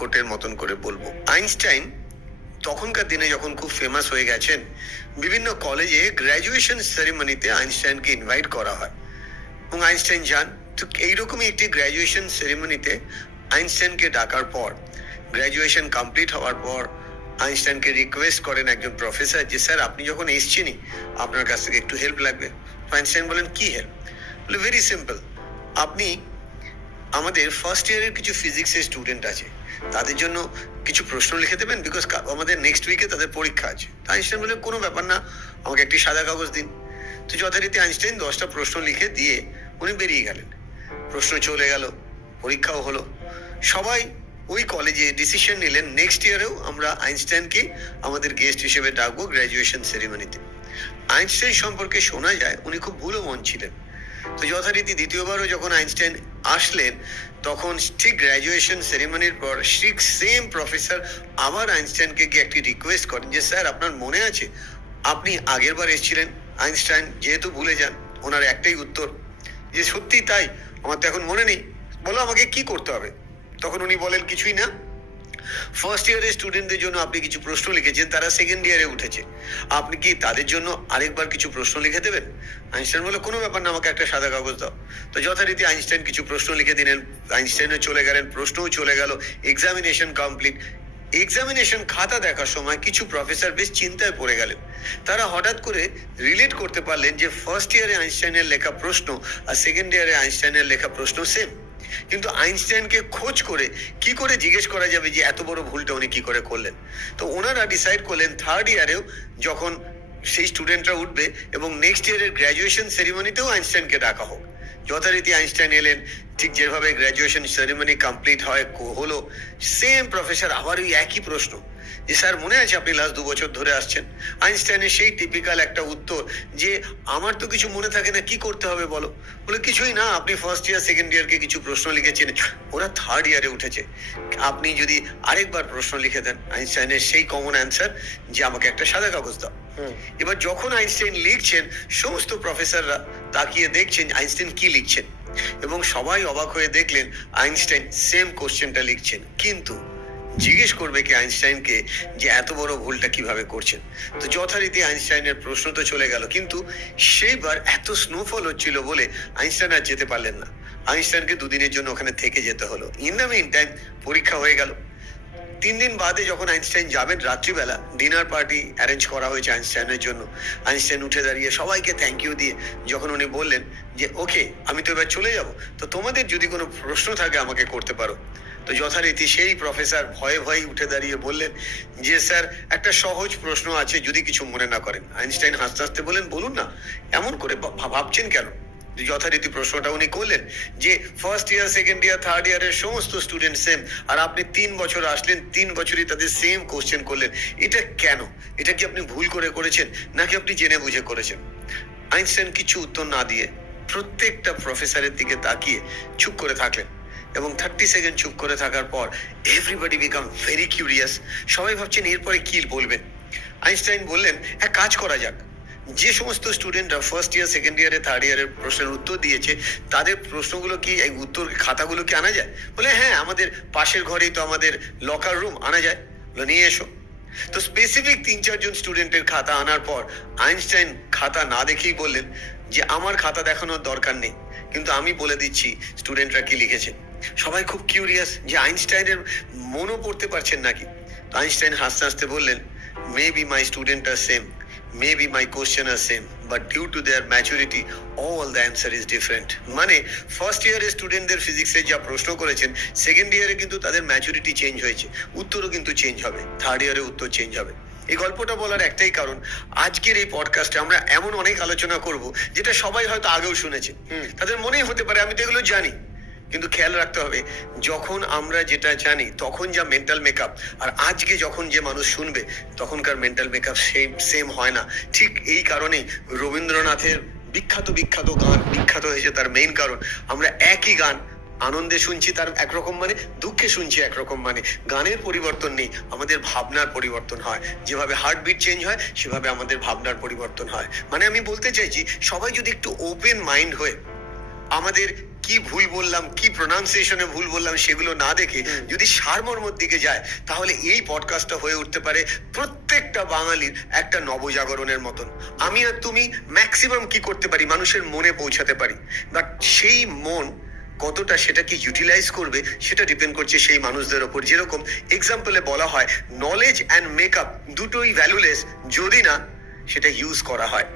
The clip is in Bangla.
কোটের মতন করে বলবো। আইনস্টাইন তখনকার দিনে যখন খুব ফেমাস হয়ে গেছেন, বিভিন্ন কলেজে গ্র্যাজুয়েশন সেরিমনিতে আইনস্টাইনকে ইনভাইট করা হয় এবং আইনস্টাইন যান। তো এইরকমই একটি গ্র্যাজুয়েশন সেরিমনিতে আইনস্টাইনকে ডাকার পর, গ্র্যাজুয়েশন কমপ্লিট হওয়ার পর আইনস্টাইনকে রিকোয়েস্ট করেন একজন প্রফেসর যে স্যার আপনি যখন এসছেনই আপনার কাছ থেকে একটু হেল্প লাগবে। আইনস্টাইন বলেন কি হেল্প? বলে ভেরি সিম্পল, আপনি আমাদের ফার্স্ট ইয়ারের কিছু ফিজিক্সের স্টুডেন্ট আছে, তাদের জন্য কিছু প্রশ্ন লিখে দেবেন, বিকজ আমাদের নেক্সট উইকে তাদের পরীক্ষা আছে। আইনস্টাইন বলে কোনো ব্যাপার না, আমাকে একটি সাদা কাগজ দিন। তো যথারীতি আইনস্টাইন 10টা প্রশ্ন লিখে দিয়ে উনি বেরিয়ে গেলেন। প্রশ্ন চলে গেল, পরীক্ষাও হলো। সবাই ওই কলেজে ডিসিশন নিলেন নেক্সট ইয়ারেও আমরা আইনস্টাইনকে আমাদের গেস্ট হিসেবে ডাকবো গ্র্যাজুয়েশন সেরিমনিতে। আইনস্টাইন সম্পর্কে শোনা যায় উনি খুব ভুলো মন ছিলেন। তো যথারীতি দ্বিতীয়বারও যখন আইনস্টাইন আসলেন, তখন ঠিক গ্র্যাজুয়েশন সেরিমনির পর ঠিক সেম প্রফেসর আবার আইনস্টাইনকে গিয়ে একটি রিকোয়েস্ট করেন যে স্যার আপনার মনে আছে আপনি আগের বার এসেছিলেন? আইনস্টাইন যেহেতু ভুলে যান, ওনার একটাই উত্তর যে সত্যি তাই, আমার তো এখন মনে নেই, বলো আমাকে কি করতে হবে। তখন উনি বলেন কিছুই না, ফার্স্ট ইয়ারের স্টুডেন্টদের জন্য আপনি কিছু প্রশ্ন লিখেছেন, তারা সেকেন্ড ইয়ারে উঠেছে, আপনি কি তাদের জন্য আরেকবার কিছু প্রশ্ন লিখে দেবেন? আইনস্টাইন বলে কোনো ব্যাপার না, আমাকে একটা সাদা কাগজ দাও। তো যথারীতি আইনস্টাইন কিছু প্রশ্ন লিখে দিলেন, আইনস্টাইনও চলে গেলেন, প্রশ্নও চলে গেল, এক্সামিনেশন কমপ্লিট। এক্সামিনেশন খাতা দেখার সময় কিছু প্রফেসর বেশ চিন্তায় পড়ে গেলেন। তারা হঠাৎ করে রিলেট করতে পারলেন যে ফার্স্ট ইয়ারে আইনস্টাইনের লেখা প্রশ্ন আর সেকেন্ড ইয়ারে আইনস্টাইনের লেখা প্রশ্ন সেম। কিন্তু আইনস্টাইনকে খোঁজ করে কি করে জিজ্ঞেস করা যাবে যে এত বড় ভুলটা উনি কি করে করলেন। তো ওনারা ডিসাইড করলেন থার্ড ইয়ারেও যখন সেই স্টুডেন্টরা উঠবে এবং নেক্সট ইয়ারের গ্র্যাজুয়েশন সেরিমনিতেও আইনস্টাইনকে ডাকা হোক। যথারীতি আইনস্টাইন এলেন, ঠিক যেভাবে গ্র্যাজুয়েশন সেরিমনি কমপ্লিট হলো, সেম প্রফেসর আবার ওই একই প্রশ্ন যে স্যার মনে আছে আপনি লাস্ট 2 বছর ধরে আসছেন? আইনস্টাইনের সেই টিপিক্যাল একটা উত্তর যে আমার তো কিছু মনে থাকে না, কি করতে হবে বলো। বলে কিছুই না, আপনি ফার্স্ট ইয়ার সেকেন্ড ইয়ারকে কিছু প্রশ্ন লিখেছেন, ওরা থার্ড ইয়ারে উঠেছে, আপনি যদি আরেকবার প্রশ্ন লিখে দেন। আইনস্টাইনের সেই কমন অ্যান্সার যে আমাকে একটা সাদা কাগজ দাও। এবার যখন আইনস্টাইন লিখছেন, সমস্ত প্রফেসররা তাকিয়ে দেখছেন আইনস্টাইন কি লিখছেন এবং সবাই অবাক হয়ে দেখলেন আইনস্টাইন সেম কোশ্চেনটা লিখছেন। কিন্তু জিজ্ঞেস করবে কি আইনস্টাইনকে যে এত বড় ভুলটা কিভাবে করছেন। তো যথারীতি আইনস্টাইনের প্রশ্ন তো চলে গেল, কিন্তু সেইবার এত স্নোফল হচ্ছিল বলে আইনস্টাইন আর যেতে পারলেন না। আইনস্টাইনকে 2 দিনের জন্য ওখানে থেকে যেতে হলো। ইন দ্য মিন টাইম পরীক্ষা হয়ে গেল। 3 দিন বাদে যখন আইনস্টাইন যাবেন, রাত্রিবেলা ডিনার পার্টি অ্যারেঞ্জ করা হয়েছে আইনস্টাইনের জন্য। আইনস্টাইন উঠে দাঁড়িয়ে সবাইকে থ্যাংক ইউ দিয়ে যখন উনি বললেন যে ওকে আমি তো এবার চলে যাব, তো তোমাদের যদি কোনো প্রশ্ন থাকে আমাকে করতে পারো। তো যথারীতি সেই প্রফেসর ভয়ে ভয়ে উঠে দাঁড়িয়ে বললেন যে স্যার একটা সহজ প্রশ্ন আছে, যদি কিছু মনে না করেন। আইনস্টাইন হাসতে হাসতে বললেন বলুন না, এমন করে ভাবছেন কেন। যথারীতি প্রশ্নটা উনি করলেন যে first year second year third ইয়ারের সমস্ত স্টুডেন্ট সেম, আর আপনি 3 বছর আসলেন, 3 বছরই তাদের সেম কোশ্চেন করলেন, এটা কেন? এটা কি আপনি ভুল করে করেছেন নাকি আপনি জেনে বুঝে করেছেন? আইনস্টাইন কিছু উত্তর না দিয়ে প্রত্যেকটা প্রফেসরের দিকে তাকিয়ে চুপ করে থাকলেন এবং 30 সেকেন্ড চুপ করে থাকার পর এভরিবডি বিকাম ভেরি কিউরিয়াস। সবাই ভাবছেন এরপরে কি বলবেন। আইনস্টাইন বললেন এক কাজ করা যাক, যে সমস্ত স্টুডেন্টরা ফার্স্ট ইয়ার সেকেন্ড ইয়ারে থার্ড ইয়ারের প্রশ্নের উত্তর দিয়েছে তাদের প্রশ্নগুলো কি এই উত্তর খাতাগুলো কি আনা যায়? বলে হ্যাঁ, আমাদের পাশের ঘরেই তো আমাদের লকার রুম, আনা যায়, নিয়ে এসো। তো স্পেসিফিক 3-4 জন স্টুডেন্টের খাতা আনার পর আইনস্টাইন খাতা না দেখেই বললেন যে আমার খাতা দেখানোর দরকার নেই, কিন্তু আমি বলে দিচ্ছি স্টুডেন্টরা কি লিখেছে। সবাই খুব কিউরিয়াস যে আইনস্টাইনের মনও পড়তে পারছেন নাকি। তো আইনস্টাইন হাসতে হাসতে বললেন maybe my student are same, maybe my question are same, but due to their maturity all the answer is different. মানে ফার্স্ট ইয়ারের স্টুডেন্টদের ফিজিক্সে যা প্রশ্ন করেছেন, সেকেন্ড ইয়ারে কিন্তু তাদের ম্যাচুরিটি চেঞ্জ হয়েছে, উত্তরও কিন্তু চেঞ্জ হবে, থার্ড ইয়ারে উত্তর চেঞ্জ হবে। এই গল্পটা বলার একটাই কারণ, আজকের এই পডকাস্টে আমরা এমন অনেক আলোচনা করব যেটা সবাই হয়তো আগেও শুনেছে, তাদের মনেই হতে পারে আমি তো এগুলো জানি, কিন্তু খেয়াল রাখতে হবে যখন আমরা যেটা জানি তখন যা মেন্টাল মেকআপ আর আজকে যখন যে মানুষ শুনবে তখনকার মেন্টাল মেকআপ সেম হয় না। ঠিক এই কারণেই রবীন্দ্রনাথের বিখ্যাত বিখ্যাত গান বিখ্যাত হয়েছে, তার মেইন কারণ আমরা একই গান আনন্দে শুনছি তার একরকম মানে, দুঃখে শুনছি একরকম মানে। গানের পরিবর্তন নেই, আমাদের ভাবনার পরিবর্তন হয়। যেভাবে হার্টবিট চেঞ্জ হয় সেভাবে আমাদের ভাবনার পরিবর্তন হয়। মানে আমি বলতে চাইছি সবাই যদি একটু ওপেন মাইন্ড হয়ে আমাদের কি ভুল বললাম, কি প্রোনাউন্সিয়েশনে ভুল বললাম সেগুলো না দেখে যদি সারমর্মর দিকে যায়, তাহলে এই পডকাস্টটা হয়ে উঠতে পারে প্রত্যেকটা বাঙালির একটা নবজাগরণের মতন। আমি আর তুমি ম্যাক্সিমাম কি করতে পারি, মানুষের মনে পৌঁছাতে পারি, বাট সেই মন কতটা সেটাকে ইউটিলাইজ করবে সেটা ডিপেন্ড করছে সেই মানুষদের ওপর। যেরকম এক্সাম্পলে বলা হয়, নলেজ অ্যান্ড মেকআপ দুটোই ভ্যালুলেস যদি না সেটা ইউজ করা হয়।